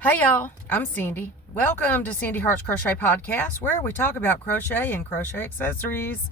Hey y'all, I'm Cindy. Welcome to Cindy Hart's Crochet Podcast, where we talk about crochet and crochet accessories.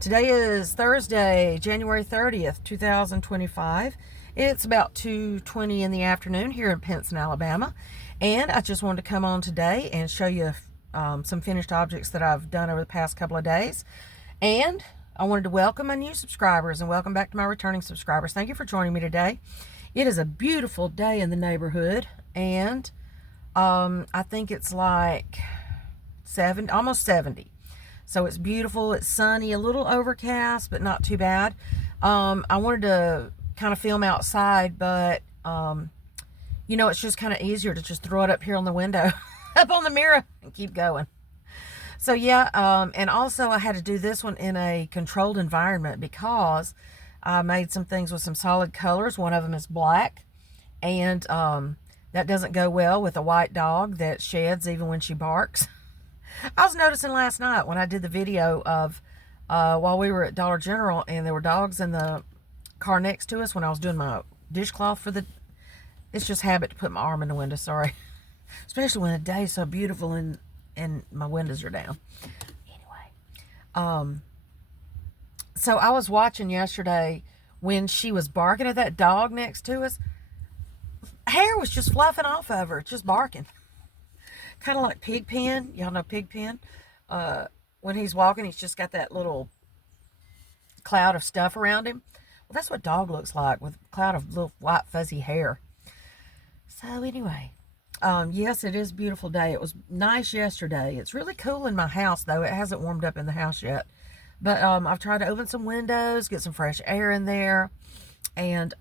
Today is Thursday, January 30th, 2025. It's about 2:20 in the afternoon here in Pinson, Alabama. And I just wanted to come on today and show you some finished objects that I've done over the past couple of days. And I wanted to welcome my new subscribers and welcome back to my returning subscribers. Thank you for joining me today. It is a beautiful day in the neighborhood, and I think it's like almost 70. So it's beautiful. It's sunny, a little overcast, but not too bad. I wanted to kind of film outside, but it's just kind of easier to just throw it up here on the window, up on the mirror, and keep going. So yeah, and also I had to do this one in a controlled environment because I made some things with some solid colors. One of them is black, and that doesn't go well with a white dog that sheds even when she barks. I was noticing last night when I did the video of while we were at Dollar General, and there were dogs in the car next to us when I was doing my dishcloth for the... It's just habit to put my arm in the window, sorry. Especially when the day's so beautiful and my windows are down. Anyway, so I was watching yesterday when she was barking at that dog next to us. Hair was just fluffing off of her, just barking. Kind of like Pigpen. Y'all know Pigpen? When he's walking, he's just got that little cloud of stuff around him. Well, that's what dog looks like, with a cloud of little white fuzzy hair. So anyway, yes, it is a beautiful day. It was nice yesterday. It's really cool in my house, though. It hasn't warmed up in the house yet. But I've tried to open some windows, get some fresh air in there, and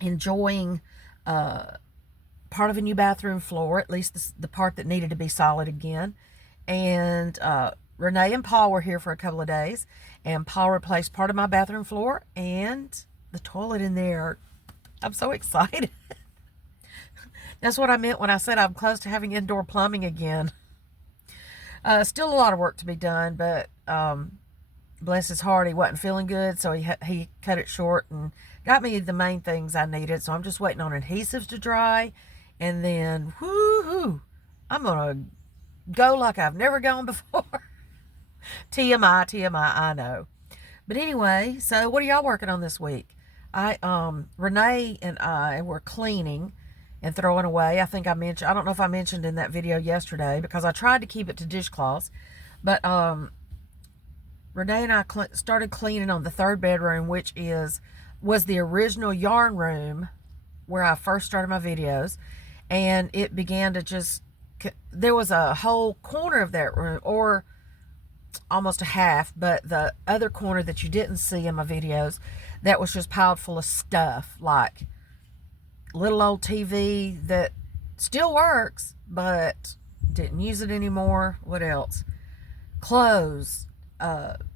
enjoying part of a new bathroom floor, at least the part that needed to be solid again. And Renee and Paul were here for a couple of days, and Paul replaced part of my bathroom floor and the toilet in there. I'm so excited. That's what I meant when I said I'm close to having indoor plumbing again. Still a lot of work to be done, but bless his heart, he wasn't feeling good, so he cut it short and got me the main things I needed. So I'm just waiting on adhesives to dry, and then woohoo, I'm gonna go like I've never gone before. TMI, I know. But anyway, so what are y'all working on this week? Renee and I were cleaning and throwing away. I don't know if I mentioned in that video yesterday, because I tried to keep it to dishcloths, but Renee and I started cleaning on the third bedroom, which was the original yarn room where I first started my videos, and it began to there was a whole corner of that room, or almost a half, but the other corner that you didn't see in my videos, that was just piled full of stuff, like little old TV that still works, but didn't use it anymore. What else? Clothes,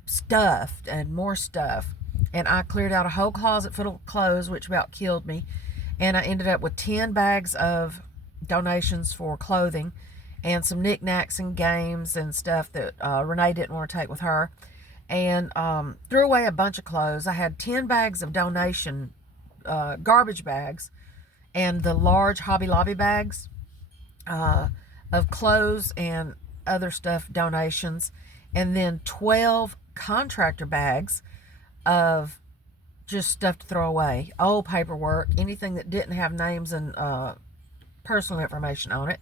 stuff, and more stuff. And I cleared out a whole closet full of clothes, which about killed me. And I ended up with 10 bags of donations for clothing and some knickknacks and games and stuff that Renee didn't want to take with her. And threw away a bunch of clothes. I had 10 bags of donation garbage bags, and the large Hobby Lobby bags of clothes and other stuff donations, and then 12 contractor bags of just stuff to throw away, old paperwork, anything that didn't have names and personal information on it.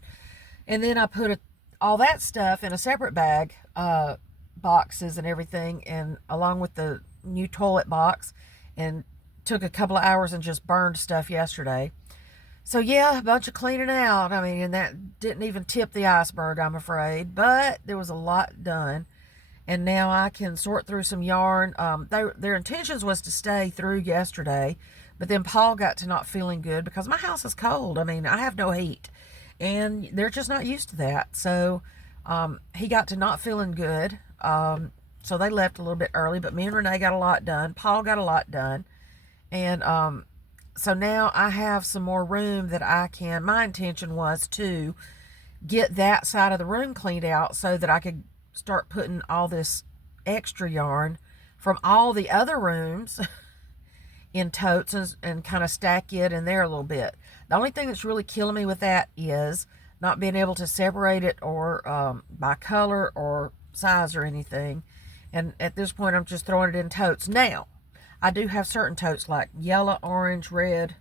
And then I put all that stuff in a separate bag, boxes and everything, and along with the new toilet box, and took a couple of hours and just burned stuff yesterday. So yeah, a bunch of cleaning out. I mean, and that didn't even tip the iceberg, I'm afraid, but there was a lot done. And now I can sort through some yarn. Their intentions was to stay through yesterday, but then Paul got to not feeling good because my house is cold. I mean, I have no heat, and they're just not used to that. So he got to not feeling good. So they left a little bit early, but me and Renee got a lot done. Paul got a lot done. And so now I have some more room that my intention was to get that side of the room cleaned out so that I could start putting all this extra yarn from all the other rooms in totes and kind of stack it in there a little bit. The only thing that's really killing me with that is not being able to separate it or by color or size or anything. And at this point, I'm just throwing it in totes. Now, I do have certain totes like yellow, orange, red,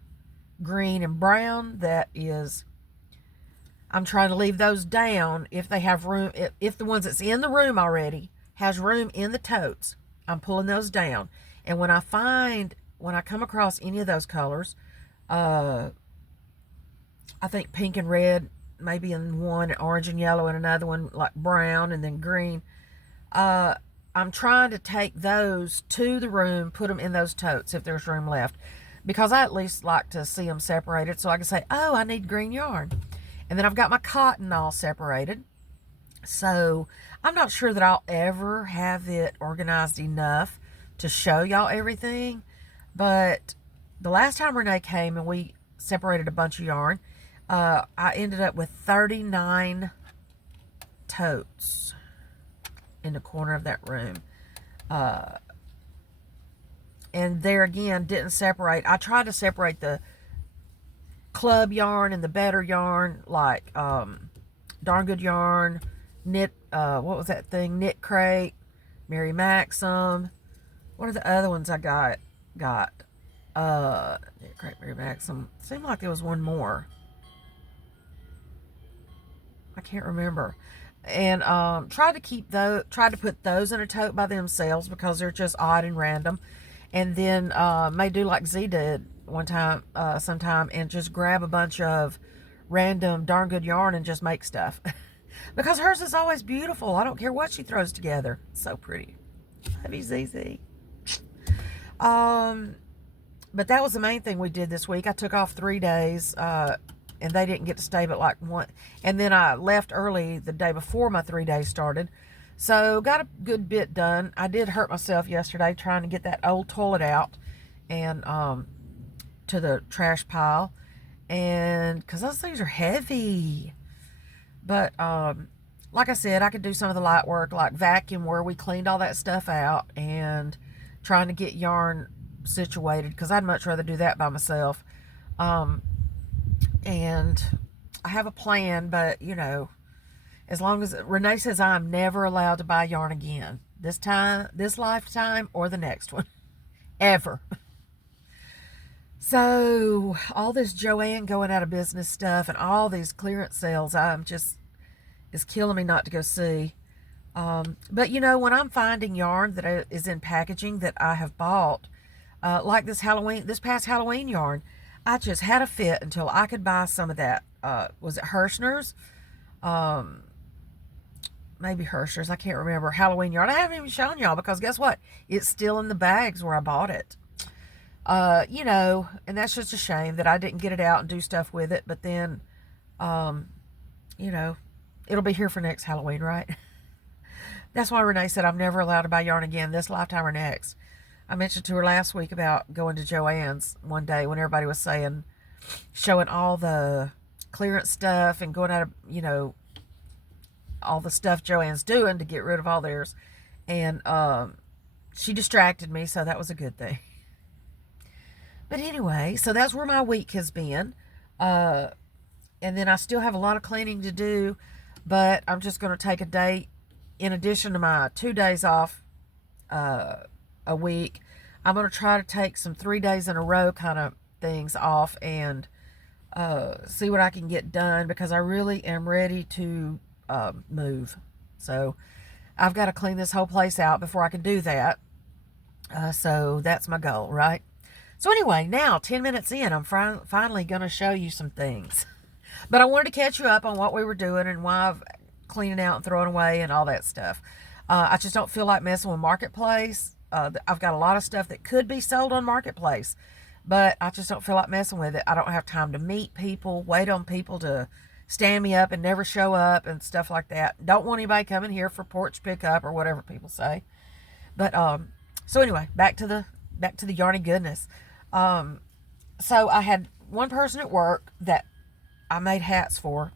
green, and brown. That is, I'm trying to leave those down if they have room. If the ones that's in the room already has room in the totes, I'm pulling those down. And when I come across any of those colors, I think pink and red, maybe in one, orange and yellow in another one, like brown and then green. I'm trying to take those to the room, put them in those totes if there's room left, because I at least like to see them separated so I can say, oh, I need green yarn. And then I've got my cotton all separated. So I'm not sure that I'll ever have it organized enough to show y'all everything. But the last time Renee came and we separated a bunch of yarn, I ended up with 39 totes in the corner of that room. And there again, didn't separate. I tried to separate the club yarn and the better yarn, like Darn Good Yarn, Knit, what was that thing? Knit Crate, Mary Maxim. What are the other ones I got? Knit Crate, Mary Maxim. Seemed like there was one more. I can't remember. And tried to put those in a tote by themselves because they're just odd and random. And then may do like Z did one time, sometime, and just grab a bunch of random Darn Good Yarn and just make stuff. Because hers is always beautiful. I don't care what she throws together. It's so pretty. Love you, ZZ. But that was the main thing we did this week. I took off 3 days, and they didn't get to stay but like one. And then I left early the day before my 3 days started. So got a good bit done. I did hurt myself yesterday trying to get that old toilet out and to the trash pile. And because those things are heavy. But like I said, I could do some of the light work, like vacuum where we cleaned all that stuff out and trying to get yarn situated, because I'd much rather do that by myself. And I have a plan, but you know, as long as Renee says I'm never allowed to buy yarn again, this lifetime or the next one, ever. So all this Joann going out of business stuff and all these clearance sales, it's killing me not to go see. But you know, when I'm finding yarn that is in packaging that I have bought, like this past Halloween yarn, I just had a fit until I could buy some of that. Was it Hirschner's? Maybe Hirschner's, I can't remember. Halloween yarn. I haven't even shown y'all because guess what? It's still in the bags where I bought it. You know, and that's just a shame that I didn't get it out and do stuff with it. But then, you know, it'll be here for next Halloween, right? That's why Renee said I'm never allowed to buy yarn again this lifetime or next. I mentioned to her last week about going to Joann's one day when everybody was showing all the clearance stuff and going out of, you know, all the stuff Joann's doing to get rid of all theirs. And she distracted me, so that was a good thing. But anyway, so that's where my week has been. And then I still have a lot of cleaning to do, but I'm just going to take a day in addition to my 2 days off a week. I'm going to try to take some 3 days in a row kind of things off and see what I can get done, because I really am ready to move. So I've got to clean this whole place out before I can do that. So that's my goal, right? So anyway, now 10 minutes in, I'm finally going to show you some things. But I wanted to catch you up on what we were doing and why I've cleaning out and throwing away and all that stuff. I just don't feel like messing with Marketplace. I've got a lot of stuff that could be sold on Marketplace, but I just don't feel like messing with it. I don't have time to meet people, wait on people to stand me up and never show up and stuff like that. Don't want anybody coming here for porch pickup or whatever people say. But so anyway, back to the yarny goodness. So I had one person at work that I made hats for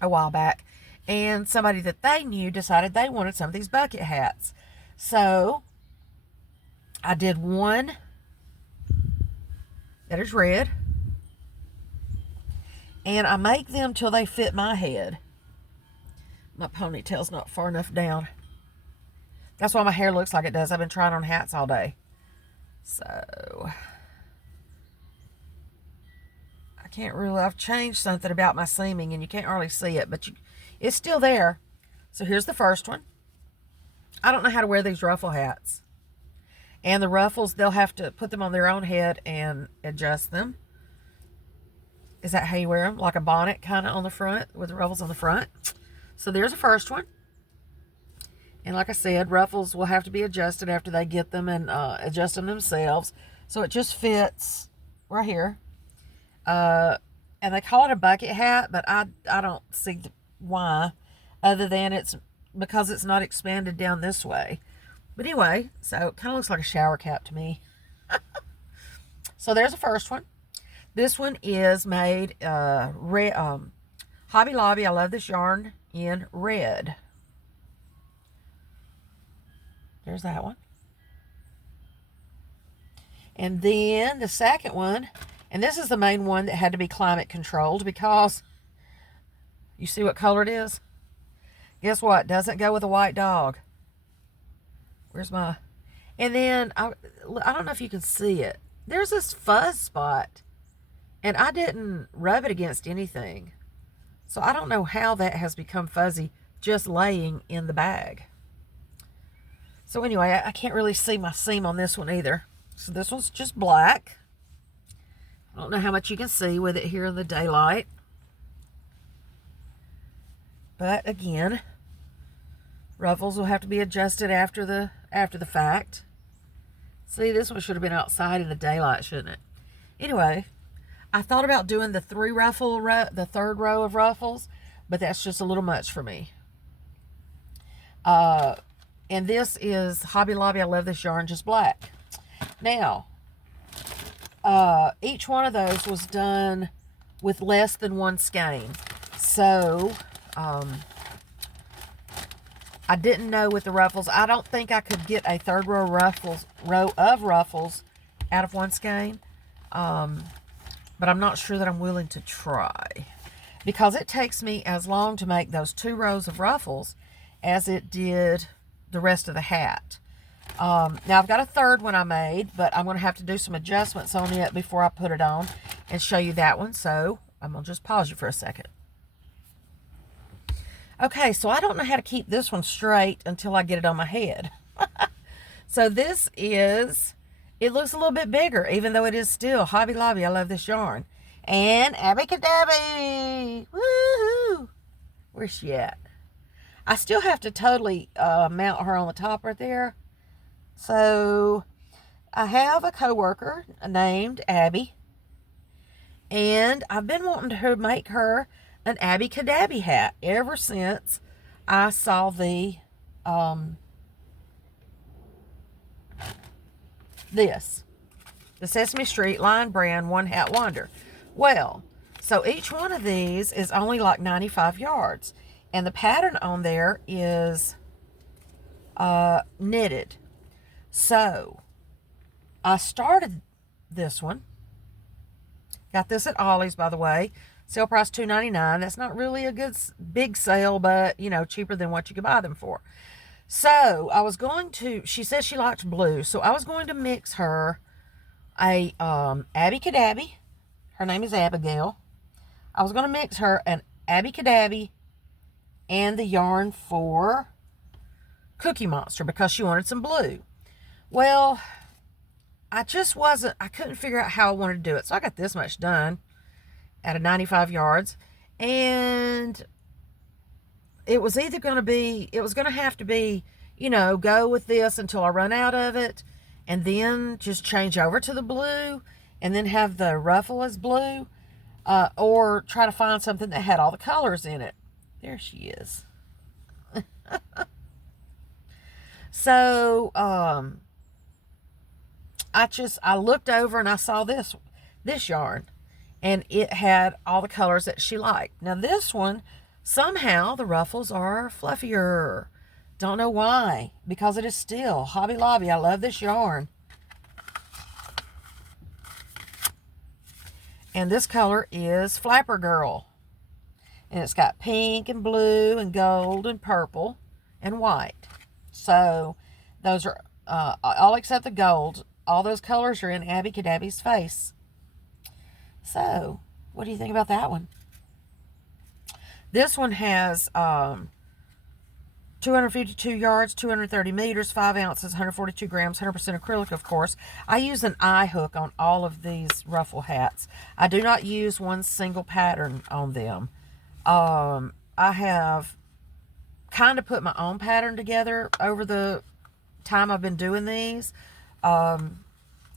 a while back, and somebody that they knew decided they wanted some of these bucket hats. So I did one that is red, And I make them till they fit my head. My ponytail's not far enough down. That's why my hair looks like it does. I've been trying on hats all day. So, I can't really, I've changed something about my seaming and you can't hardly see it, but it's still there. So here's the first one. I don't know how to wear these ruffle hats. And the ruffles, they'll have to put them on their own head and adjust them. Is that how you wear them? Like a bonnet kind of on the front with the ruffles on the front. So there's the first one. And like I said, ruffles will have to be adjusted after they get them and adjust them themselves. So it just fits right here. And they call it a bucket hat, but I don't see why, other than it's because it's not expanded down this way. But anyway, so it kind of looks like a shower cap to me. So there's the first one. This one is made red, Hobby Lobby. I love this yarn in red. There's that one. And then the second one, and this is the main one that had to be climate controlled because you see what color it is? Guess what? Doesn't go with a white dog. Where's my... And then, I don't know if you can see it. There's this fuzz spot. And I didn't rub it against anything. So I don't know how that has become fuzzy just laying in the bag. So anyway, I can't really see my seam on this one either. So this one's just black. I don't know how much you can see with it here in the daylight. But again, ruffles will have to be adjusted after the fact. See, this one should have been outside in the daylight, shouldn't it? Anyway, I thought about doing the the third row of ruffles, but that's just a little much for me. And this is Hobby Lobby. I love this yarn, just black. Now, each one of those was done with less than one skein. So, I didn't know with the ruffles. I don't think I could get a third row of ruffles out of one skein. But I'm not sure that I'm willing to try. Because it takes me as long to make those 2 rows of ruffles as it did the rest of the hat. Now I've got a third one I made, but I'm going to have to do some adjustments on it before I put it on and show you that one. So I'm going to just pause you for a second. Okay, so I don't know how to keep this one straight until I get it on my head. So this is, it looks a little bit bigger, even though it is still Hobby Lobby. I love this yarn. And Abby-cadabby! Woohoo! Where's she at? I still have to totally mount her on the top right there. So, I have a coworker named Abby. And I've been wanting to make her an Abby-cadabby hat ever since I saw the Sesame Street line brand One Hat Wonder. Well, so each one of these is only like 95 yards. And the pattern on there is knitted. So, I started this one. Got this at Ollie's, by the way. Sale price $2.99. That's not really a good big sale, but, you know, cheaper than what you could buy them for. So, I was going to, she said she liked blue, so I was going to mix her a Abby-cadabby. Her name is Abigail. I was going to mix her an Abby-cadabby and the yarn for Cookie Monster because she wanted some blue. Well, I couldn't figure out how I wanted to do it. So I got this much done out of 95 yards. And it was either going to be, it was going to have to be, you know, go with this until I run out of it. And then just change over to the blue. And then have the ruffle as blue. Or try to find something that had all the colors in it. There she is. So, I looked over and I saw this yarn. And it had all the colors that she liked. Now this one, somehow the ruffles are fluffier. Don't know why. Because it is still Hobby Lobby. I love this yarn. And this color is Flapper Girl. And it's got pink and blue and gold and purple and white. So those are all except the gold. All those colors are in Abby Cadabby's face. So what do you think about that one? This one has 252 yards, 230 meters, 5 ounces, 142 grams, 100% acrylic, of course. I use an eye hook on all of these ruffle hats. I do not use one single pattern on them. I have kind of put my own pattern together over the time I've been doing these. I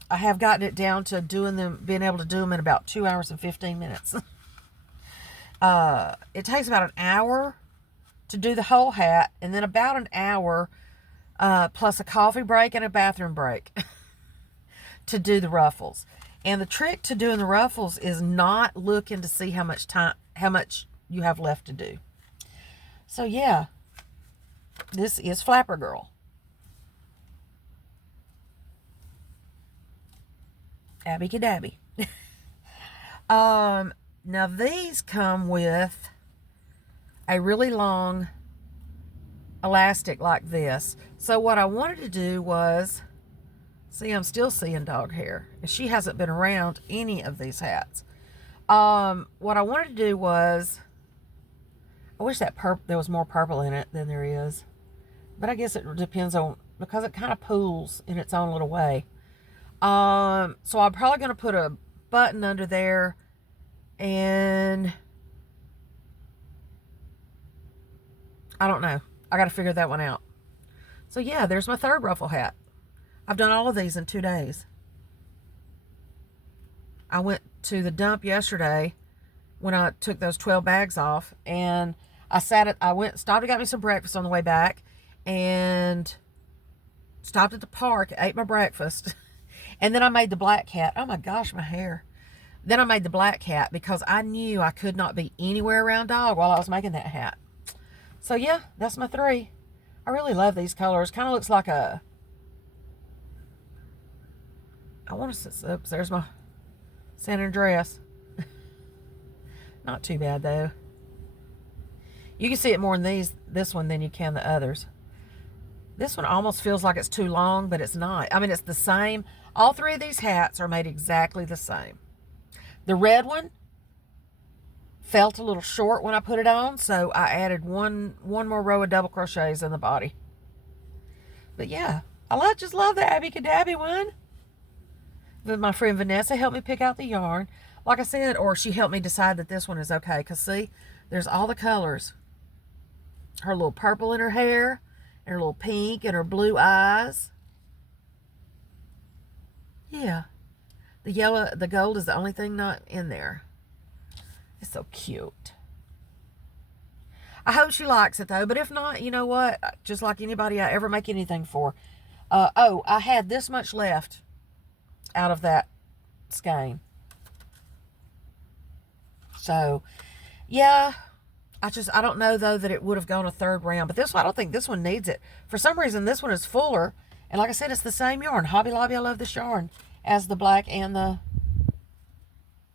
have gotten it down to being able to do them in about 2 hours and 15 minutes. It takes about an hour to do the whole hat, and then about an hour plus a coffee break and a bathroom break to do the ruffles. And the trick to doing the ruffles is not looking to see how much you have left to do. So yeah, this is Flapper Girl. Abby Cadabby. Now these come with a really long elastic like this. So what I wanted to do was, see, I'm still seeing dog hair, and she hasn't been around any of these hats. What I wanted to do was, I wish that there was more purple in it than there is, but I guess it depends on, because it kind of pools in its own little way. So I'm probably going to put a button under there, and I don't know. I got to figure that one out. So yeah, there's my third ruffle hat. I've done all of these in 2 days. I went to the dump yesterday when I took those 12 bags off, and stopped and got me some breakfast on the way back, and stopped at the park, ate my breakfast, and then I made the black hat. Oh my gosh, my hair. Then I made the black hat because I knew I could not be anywhere around dog while I was making that hat. So yeah, that's my 3. I really love these colors. Kind of looks like I want to say, oops, there's my San Andreas. Not too bad though. You can see it more in this one than you can the others. This one almost feels like it's too long, but it's not. I mean, it's the same. All 3 of these hats are made exactly the same. The red one felt a little short when I put it on, so I added one more row of double crochets in the body. But yeah, I just love the Abby Cadabby one. But my friend Vanessa helped me pick out the yarn, like I said, or she helped me decide that this one is okay. Because see, there's all the colors. Her little purple in her hair, and her little pink, and her blue eyes. Yeah, the gold is the only thing not in there. It's so cute. I hope she likes it though, but if not, you know what? Just like anybody I ever make anything for. Oh, I had this much left out of that skein. So, yeah, I don't know though that it would have gone a 3rd round, but this one, I don't think this one needs it. For some reason, this one is fuller, and like I said, it's the same yarn. Hobby Lobby, I love this yarn, as the black and the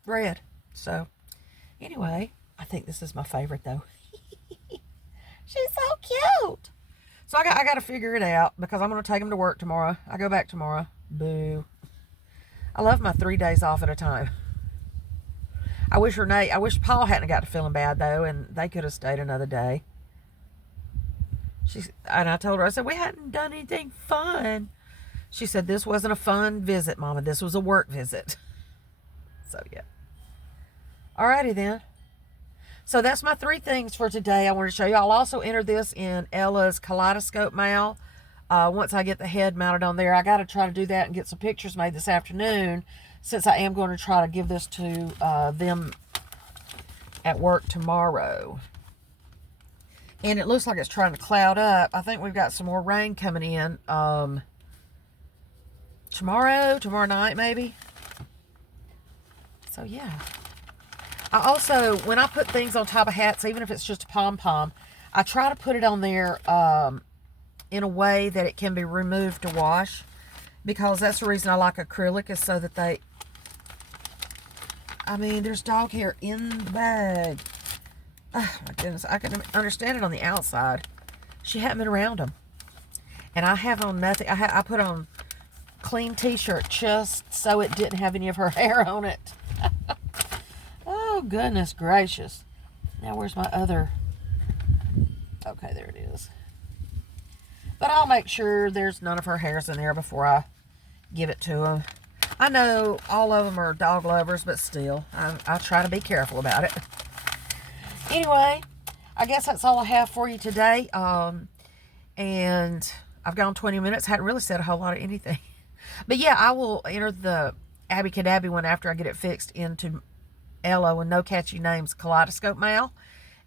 red. So, anyway, I think this is my favorite though. She's so cute. So I got to figure it out because I'm going to take him to work tomorrow. I go back tomorrow. Boo. I love my 3 days off at a time. I wish Paul hadn't got to feeling bad though, and they could have stayed another day. And I told her, I said, we hadn't done anything fun. She said, this wasn't a fun visit, Mama. This was a work visit. So yeah. Alrighty then. So that's my 3 things for today I wanted to show you. I'll also enter this in Ella's Kaleidoscope mail. Once I get the head mounted on there, I got to try to do that and get some pictures made this afternoon, since I am going to try to give this to them at work tomorrow. And it looks like it's trying to cloud up. I think we've got some more rain coming in tomorrow night maybe. So yeah. I also, when I put things on top of hats, even if it's just a pom-pom, I try to put it on there in a way that it can be removed to wash, because that's the reason I like acrylic, is so that I mean, there's dog hair in the bag. Oh, my goodness. I can understand it on the outside. She hadn't been around them. And I have on nothing. I put on clean t-shirt just so it didn't have any of her hair on it. Oh, goodness gracious. Now, where's my other? Okay, there it is. But I'll make sure there's none of her hairs in there before I give it to them. I know all of them are dog lovers, but still, I try to be careful about it. Anyway, I guess that's all I have for you today. And I've gone 20 minutes. Hadn't really said a whole lot of anything. But yeah, I will enter the Abby Cadabby one after I get it fixed into Elo and No Catchy Names Kaleidoscope Mail.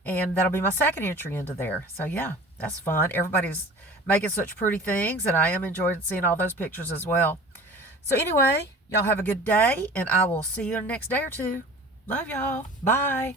And that'll be my second entry into there. So yeah, that's fun. Everybody's making such pretty things, and I am enjoying seeing all those pictures as well. So anyway, y'all have a good day, and I will see you in the next day or two. Love y'all. Bye.